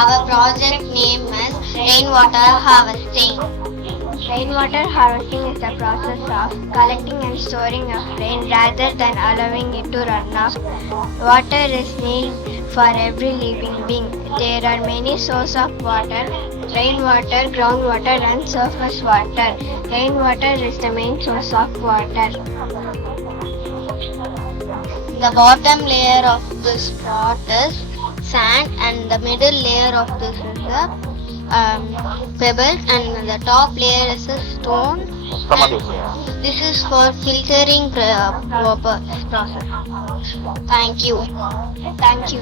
Our project name is rainwater harvesting. Rainwater harvesting is the process of collecting and storing of rain rather than allowing it to run off. Water is needed for every living being. There are many sources of water: rainwater, groundwater, and surface water. Rainwater is the main source of water. The bottom layer of this pot is sand, and the middle layer of this is the pebbles, and the top layer is a stone. And this is for filtering process. Thank you. Thank you.